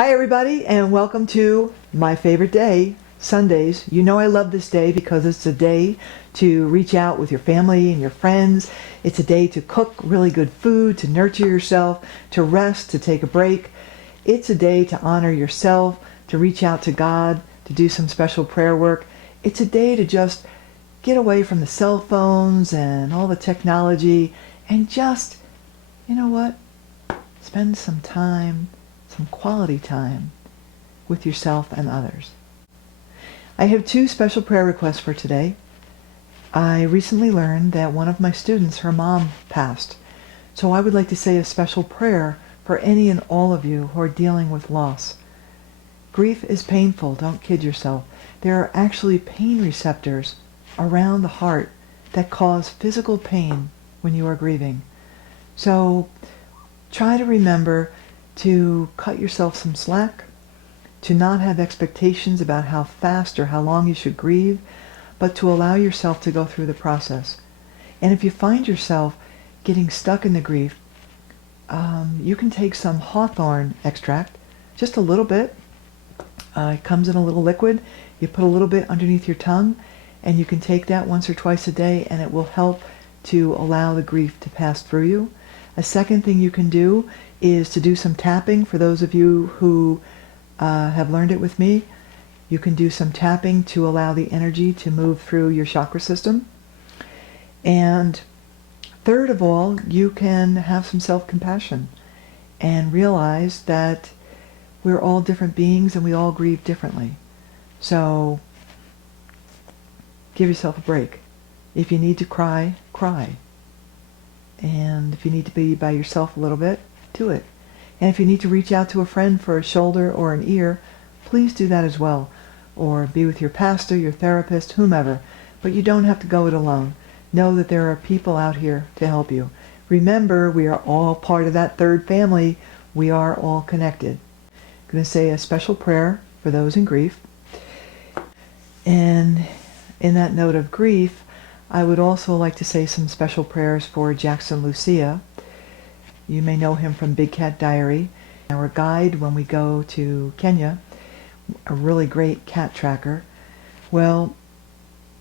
Hi everybody, and welcome to my favorite day, Sundays. You know I love this day because it's a day to reach out with your family and your friends. It's a day to cook really good food, to nurture yourself, to rest, to take a break. It's a day to honor yourself, to reach out to God, to do some special prayer work. It's a day to just get away from the cell phones and all the technology and just, you know what, spend some time, some quality time with yourself and others. I have two special prayer requests for today. I recently learned that one of my students, her mom, passed. So I would like to say a special prayer for any and all of you who are dealing with loss. Grief is painful, don't kid yourself. There are actually pain receptors around the heart that cause physical pain when you are grieving. So try to remember to cut yourself some slack, to not have expectations about how fast or how long you should grieve, but to allow yourself to go through the process. And if you find yourself getting stuck in the grief, you can take some hawthorn extract, just a little bit. It comes in a little liquid. You put a little bit underneath your tongue, and you can take that once or twice a day, and it will help to allow the grief to pass through you. A second thing you can do is to do some tapping. For those of you who have learned it with me, you can do some tapping to allow the energy to move through your chakra system. And third of all, you can have some self-compassion and realize that we're all different beings and we all grieve differently. So give yourself a break. If you need to cry, cry. And if you need to be by yourself a little bit, do it. And if you need to reach out to a friend for a shoulder or an ear, please do that as well. Or be with your pastor, your therapist, whomever. But you don't have to go it alone. Know that there are people out here to help you. Remember, we are all part of that third family. We are all connected. I'm going to say a special prayer for those in grief. And in that note of grief, I would also like to say some special prayers for Jackson Lucia. You may know him from Big Cat Diary, our guide when we go to Kenya, a really great cat tracker. Well,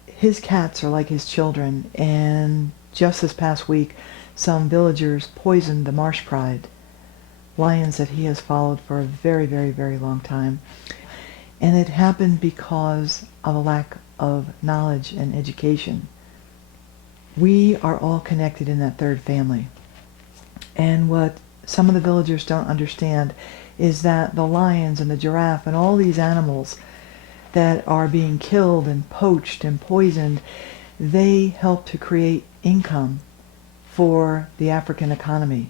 his cats are like his children, and just this past week, some villagers poisoned the marsh pride, lions that he has followed for a very, very, very long time. And it happened because of a lack of knowledge and education. We are all connected in that third family. And what some of the villagers don't understand is that the lions and the giraffe and all these animals that are being killed and poached and poisoned, they help to create income for the African economy.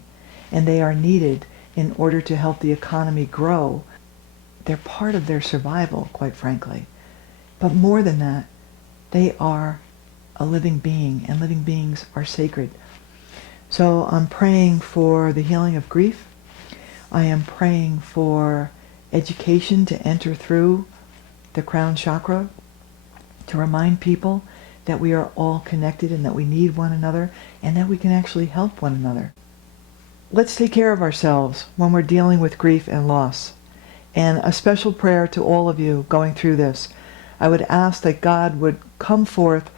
And they are needed in order to help the economy grow. They're part of their survival, quite frankly. But more than that, they are a living being, and living beings are sacred. So I'm praying for the healing of grief. I am praying for education to enter through the crown chakra, to remind people that we are all connected and that we need one another and that we can actually help one another. Let's take care of ourselves when we're dealing with grief and loss. And a special prayer to all of you going through this. I would ask that God would come forth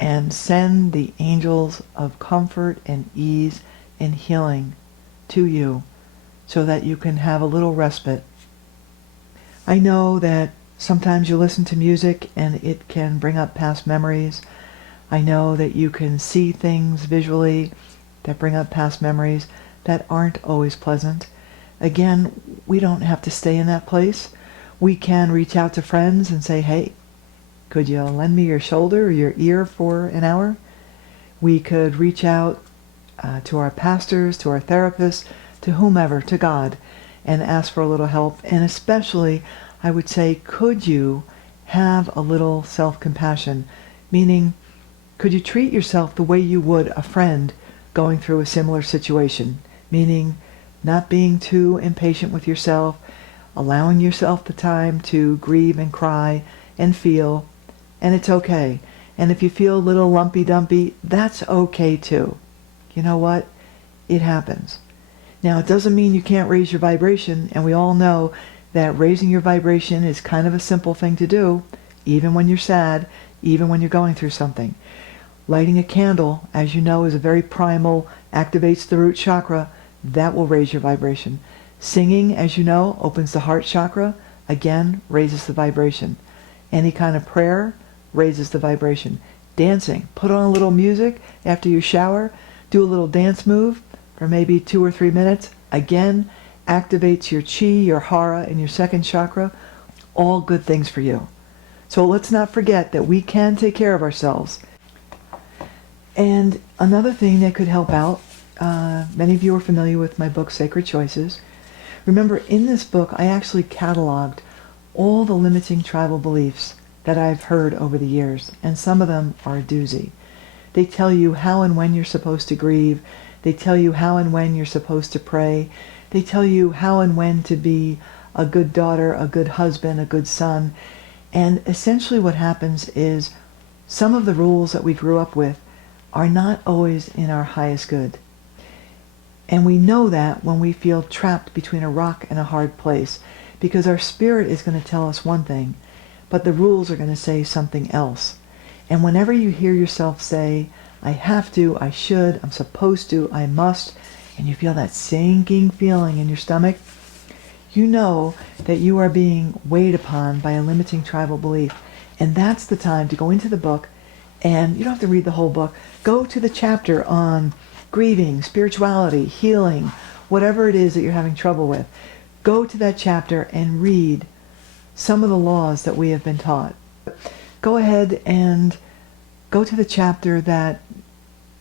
and send the angels of comfort and ease and healing to you so that you can have a little respite. I know that sometimes you listen to music and it can bring up past memories. I know that you can see things visually that bring up past memories that aren't always pleasant. Again, we don't have to stay in that place. We can reach out to friends and say, hey, could you lend me your shoulder or your ear for an hour? We could reach out to our pastors, to our therapists, to whomever, to God, and ask for a little help. And especially, I would say, could you have a little self-compassion? Meaning, could you treat yourself the way you would a friend going through a similar situation? Meaning, not being too impatient with yourself, allowing yourself the time to grieve and cry and feel. And it's okay. And if you feel a little lumpy-dumpy, that's okay too. You know what? It happens. Now, it doesn't mean you can't raise your vibration, and we all know that raising your vibration is kind of a simple thing to do, even when you're sad, even when you're going through something. Lighting a candle, as you know, is a very primal, activates the root chakra. That will raise your vibration. Singing, as you know, opens the heart chakra. Again, raises the vibration. Any kind of prayer raises the vibration. Dancing, put on a little music after you shower, do a little dance move for maybe 2 or 3 minutes. Again, activates your chi, your hara, and your second chakra. All good things for you. So let's not forget that we can take care of ourselves. And another thing that could help out, many of you are familiar with my book, Sacred Choices. Remember, in this book, I actually cataloged all the limiting tribal beliefs that I've heard over the years, and some of them are a doozy. They tell you how and when you're supposed to grieve. They tell you how and when you're supposed to pray. They tell you how and when to be a good daughter, a good husband, a good son. And essentially what happens is some of the rules that we grew up with are not always in our highest good. And we know that when we feel trapped between a rock and a hard place, because our spirit is going to tell us one thing, but the rules are going to say something else. And whenever you hear yourself say, I have to, I should, I'm supposed to, I must, and you feel that sinking feeling in your stomach, you know that you are being weighed upon by a limiting tribal belief. And that's the time to go into the book, and you don't have to read the whole book. Go to the chapter on grieving, spirituality, healing, whatever it is that you're having trouble with. Go to that chapter and read some of the laws that we have been taught. Go ahead and go to the chapter that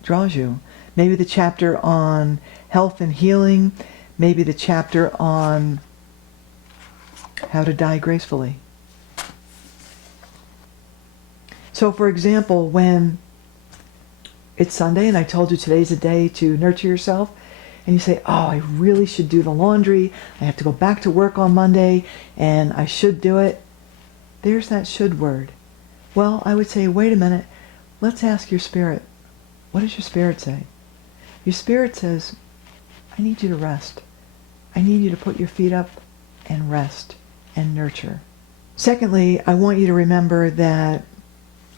draws you. Maybe the chapter on health and healing. Maybe the chapter on how to die gracefully. So for example, when it's Sunday and I told you today's a day to nurture yourself, and you say, oh, I really should do the laundry, I have to go back to work on Monday, and I should do it. There's that should word. Well, I would say, wait a minute, let's ask your spirit. What does your spirit say? Your spirit says, I need you to rest. I need you to put your feet up and rest and nurture. Secondly, I want you to remember that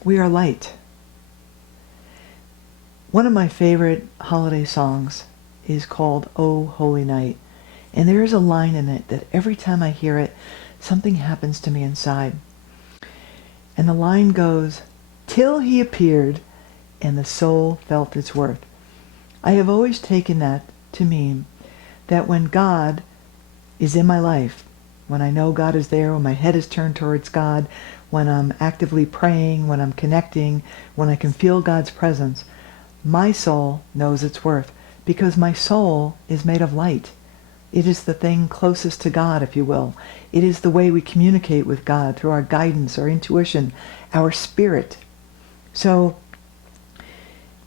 we are light. One of my favorite holiday songs is called "Oh Holy Night." And there is a line in it that every time I hear it, something happens to me inside. And the line goes, till he appeared and the soul felt its worth. I have always taken that to mean that when God is in my life, when I know God is there, when my head is turned towards God, when I'm actively praying, when I'm connecting, when I can feel God's presence, my soul knows its worth, because my soul is made of light. It is the thing closest to God, if you will. It is the way we communicate with God, through our guidance, our intuition, our spirit. So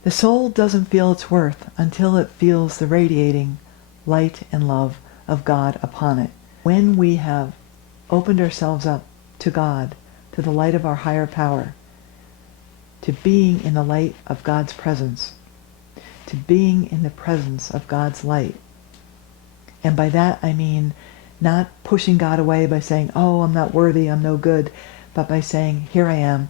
the soul doesn't feel its worth until it feels the radiating light and love of God upon it. When we have opened ourselves up to God, to the light of our higher power, to being in the light of God's presence, to being in the presence of God's light. And by that I mean not pushing God away by saying, oh, I'm not worthy, I'm no good, but by saying, here I am.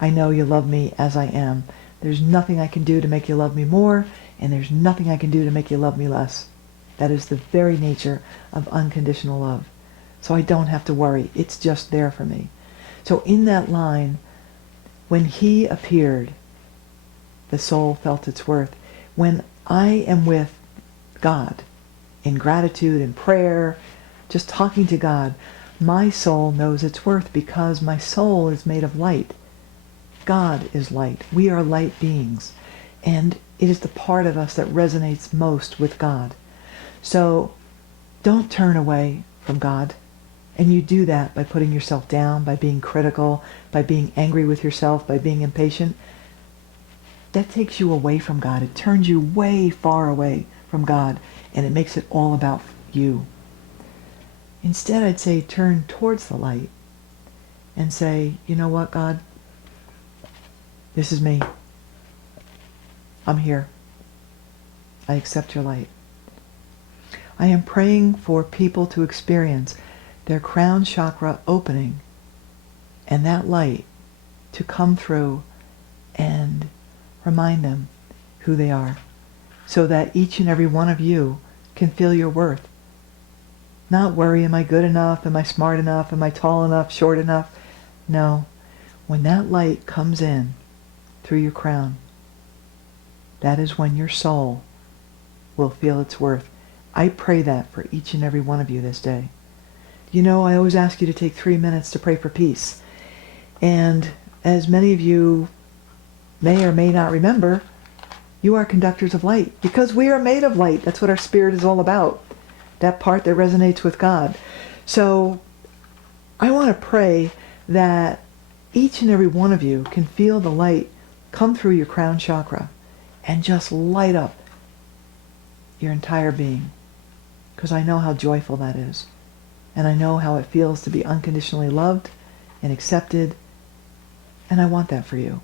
I know you love me as I am. There's nothing I can do to make you love me more, and there's nothing I can do to make you love me less. That is the very nature of unconditional love. So I don't have to worry. It's just there for me. So in that line, when he appeared, the soul felt its worth. When I am with God, in gratitude and prayer, just talking to God, my soul knows its worth because my soul is made of light. God is light. We are light beings. And it is the part of us that resonates most with God. So don't turn away from God. And you do that by putting yourself down, by being critical, by being angry with yourself, by being impatient. That takes you away from God. It turns you way far away from God, and it makes it all about you. Instead, I'd say turn towards the light and say, you know what, God? This is me. I'm here. I accept your light. I am praying for people to experience their crown chakra opening, and that light to come through and remind them who they are, so that each and every one of you can feel your worth. Not worry, am I good enough? Am I smart enough? Am I tall enough? Short enough? No. When that light comes in through your crown, that is when your soul will feel its worth. I pray that for each and every one of you this day. You know, I always ask you to take 3 minutes to pray for peace. And as many of you may or may not remember, you are conductors of light, because we are made of light. That's what our spirit is all about. That part that resonates with God. So I want to pray that each and every one of you can feel the light come through your crown chakra and just light up your entire being. Because I know how joyful that is. And I know how it feels to be unconditionally loved and accepted. And I want that for you.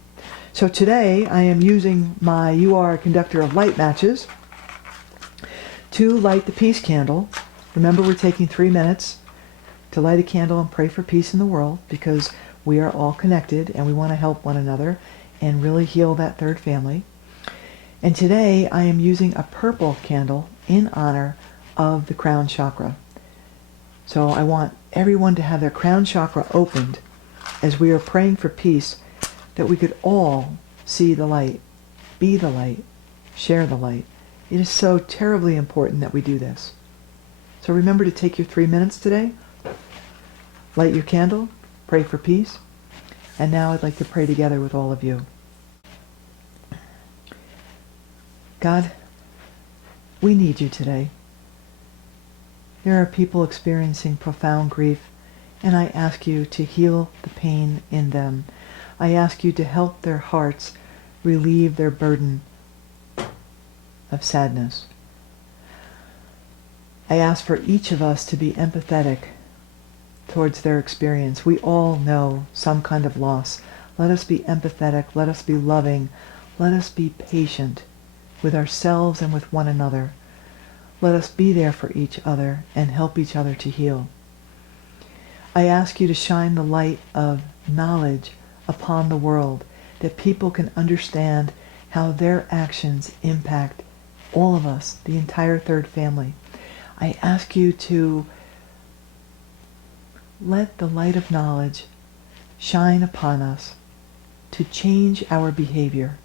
So today I am using my You Are a Conductor of Light matches to light the peace candle. Remember, we're taking 3 minutes to light a candle and pray for peace in the world, because we are all connected and we want to help one another and really heal that third family. And today I am using a purple candle in honor of the crown chakra. So I want everyone to have their crown chakra opened as we are praying for peace, that we could all see the light, be the light, share the light. It is so terribly important that we do this. So remember to take your 3 minutes today, light your candle, pray for peace, and now I'd like to pray together with all of you. God, we need you today. There are people experiencing profound grief, and I ask you to heal the pain in them. I ask you to help their hearts relieve their burden of sadness. I ask for each of us to be empathetic towards their experience. We all know some kind of loss. Let us be empathetic. Let us be loving. Let us be patient with ourselves and with one another. Let us be there for each other and help each other to heal. I ask you to shine the light of knowledge upon the world, that people can understand how their actions impact all of us, the entire third family. I ask you to let the light of knowledge shine upon us to change our behavior.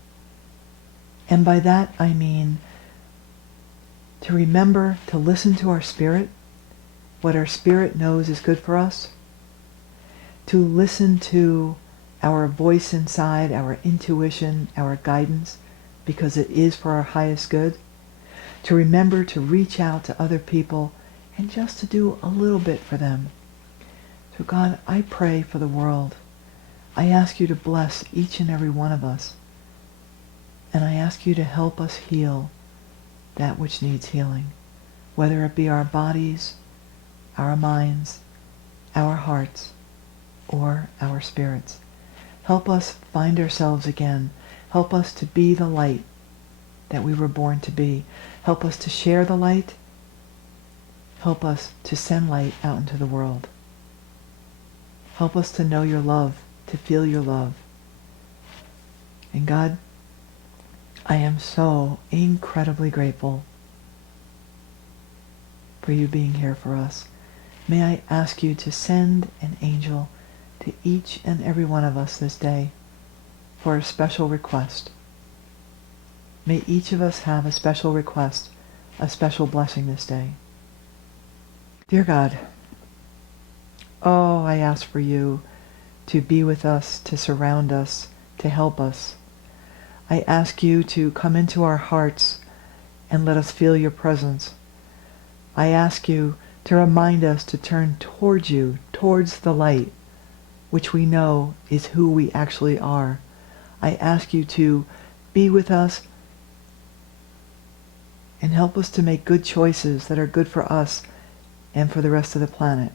And by that I mean to remember to listen to our spirit, what our spirit knows is good for us, to listen to our voice inside, our intuition, our guidance, because it is for our highest good, to remember to reach out to other people and just to do a little bit for them. So God, I pray for the world. I ask you to bless each and every one of us. And I ask you to help us heal that which needs healing, whether it be our bodies, our minds, our hearts, or our spirits. Help us find ourselves again. Help us to be the light that we were born to be. Help us to share the light. Help us to send light out into the world. Help us to know your love, to feel your love. And God, I am so incredibly grateful for you being here for us. May I ask you to send an angel to each and every one of us this day for a special request. May each of us have a special request, a special blessing this day. Dear God, oh, I ask for you to be with us, to surround us, to help us. I ask you to come into our hearts and let us feel your presence. I ask you to remind us to turn towards you, towards the light, which we know is who we actually are. I ask you to be with us and help us to make good choices that are good for us and for the rest of the planet.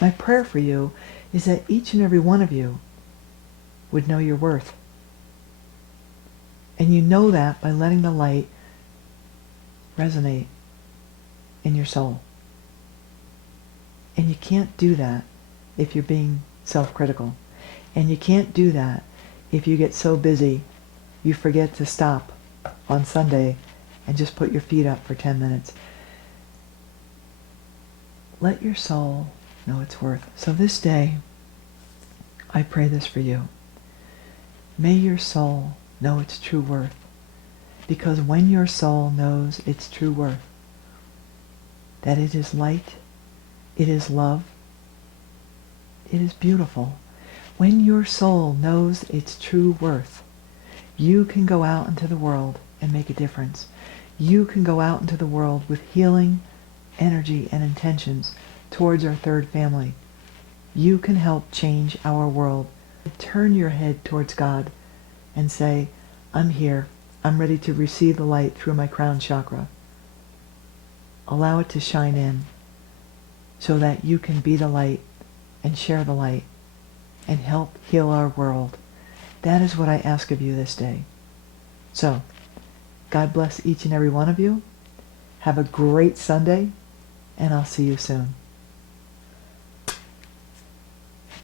My prayer for you is that each and every one of you would know your worth. And you know that by letting the light resonate in your soul. And you can't do that if you're being self-critical. And you can't do that if you get so busy you forget to stop on Sunday and just put your feet up for 10 minutes. Let your soul know its worth. So this day, I pray this for you. May your soul know its true worth. Because when your soul knows its true worth, that it is light, it is love, it is beautiful. When your soul knows its true worth, you can go out into the world and make a difference. You can go out into the world with healing, energy, and intentions towards our third family. You can help change our world. Turn your head towards God and say, I'm here. I'm ready to receive the light through my crown chakra. Allow it to shine in so that you can be the light and share the light and help heal our world. That is what I ask of you this day. So, God bless each and every one of you. Have a great Sunday, and I'll see you soon.